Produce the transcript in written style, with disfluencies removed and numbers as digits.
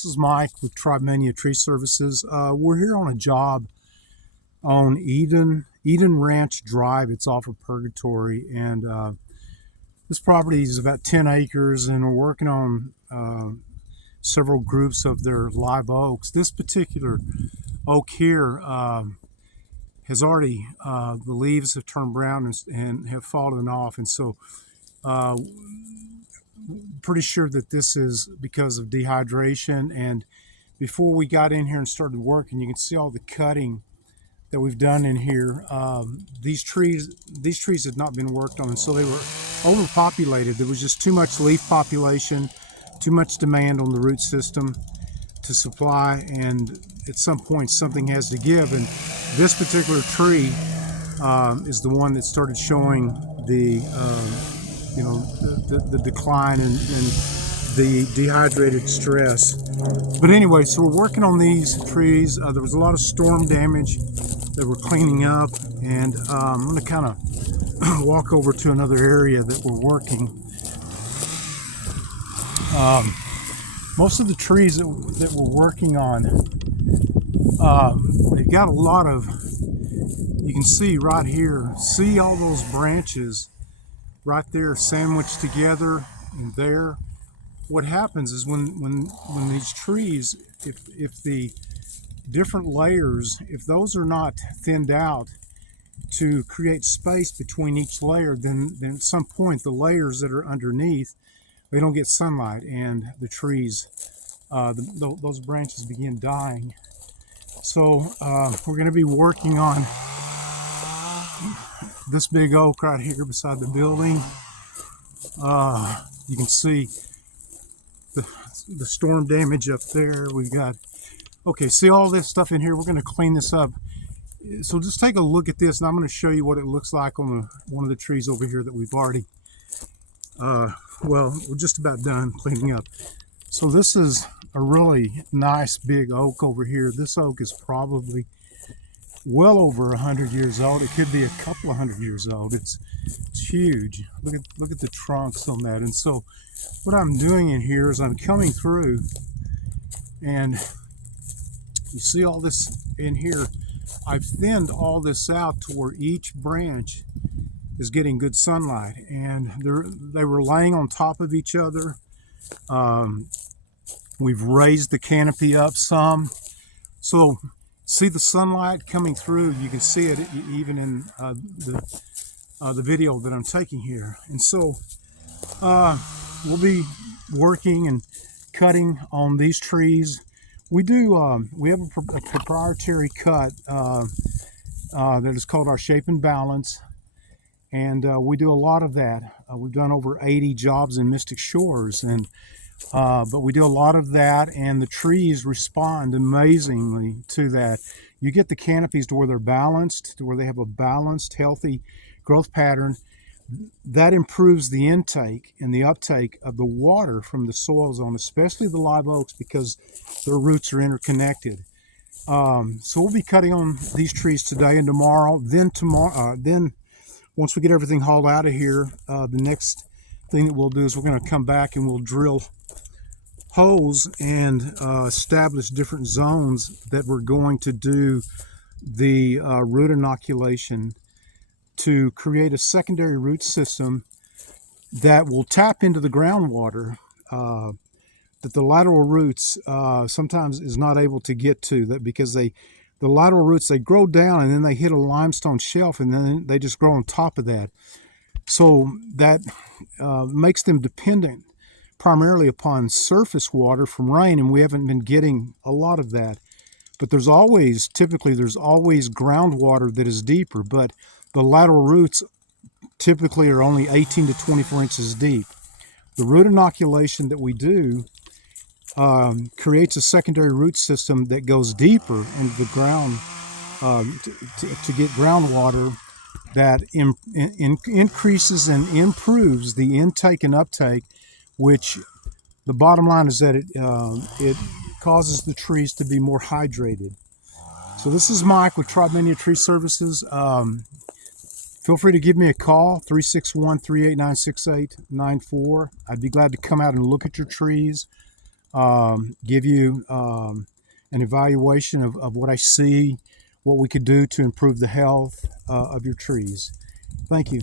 This is Mike with Tribemania Tree Services. We're here on a job on Eden Ranch Drive. It's off of Purgatory, and this property is about 10 acres, and we're working on several groups of their live oaks. This particular oak here has already, the leaves have turned brown and have fallen off, and so pretty sure that this is because of dehydration. And before we got in here and started working, you can see all the cutting that we've done in here. These trees had not been worked on, and so they were overpopulated. There was just too much leaf population, too much demand on the root system to supply, and at some point something has to give. And this particular tree is the one that started showing the the decline and the dehydrated stress. But anyway, so we're working on these trees. There was a lot of storm damage that we're cleaning up, and I'm going to kind of walk over to another area that we're working. Most of the trees that we're working on, they've got a lot of, you can see right here, see all those branches right there sandwiched together and there. What happens is when these trees, if the different layers, if those are not thinned out to create space between each layer, then at some point the layers that are underneath, they don't get sunlight, and the trees, those branches begin dying. So we're going to be working on this big oak right here beside the building. You can see the storm damage up there. We've got, okay, see all this stuff in here. We're going to clean this up. So just take a look at this, and I'm going to show you what it looks like on one of the trees over here that we've already, well, we're just about done cleaning up. So this is a really nice big oak over here. This oak is probably well over 100 years old. It could be a couple of 100 years old. It's huge. Look at the trunks on that. And so what I'm doing in here is I'm coming through, and you see all this in here. I've thinned all this out to where each branch is getting good sunlight, and they were laying on top of each other. We've raised the canopy up some, so see the sunlight coming through. You can see it even in the video that I'm taking here. And so we'll be working and cutting on these trees. We have a proprietary cut that is called our Shape and Balance, and we do a lot of that. We've done over 80 jobs in Mystic Shores, and but we do a lot of that, and the trees respond amazingly to that. You get the canopies to where they're balanced, to where they have a balanced, healthy growth pattern. That improves the intake and the uptake of the water from the soil zone, especially the live oaks, because their roots are interconnected. So we'll be cutting on these trees today and tomorrow. Then once we get everything hauled out of here, the next thing that we'll do is we're going to come back and we'll drill holes and establish different zones that we're going to do the root inoculation to create a secondary root system that will tap into the groundwater that the lateral roots sometimes is not able to get to, that because the lateral roots, they grow down and then they hit a limestone shelf, and then they just grow on top of that. So that makes them dependent primarily upon surface water from rain, and we haven't been getting a lot of that. But typically there's always groundwater that is deeper, but the lateral roots typically are only 18 to 24 inches deep. The root inoculation that we do creates a secondary root system that goes deeper into the ground to get groundwater that increases and improves the intake and uptake, which the bottom line is that it causes the trees to be more hydrated. So this is Mike with Tribemania Tree Services. Feel free to give me a call, 361-389-6894. I'd be glad to come out and look at your trees. give you an evaluation of what I see, what we could do to improve the health of your trees. Thank you.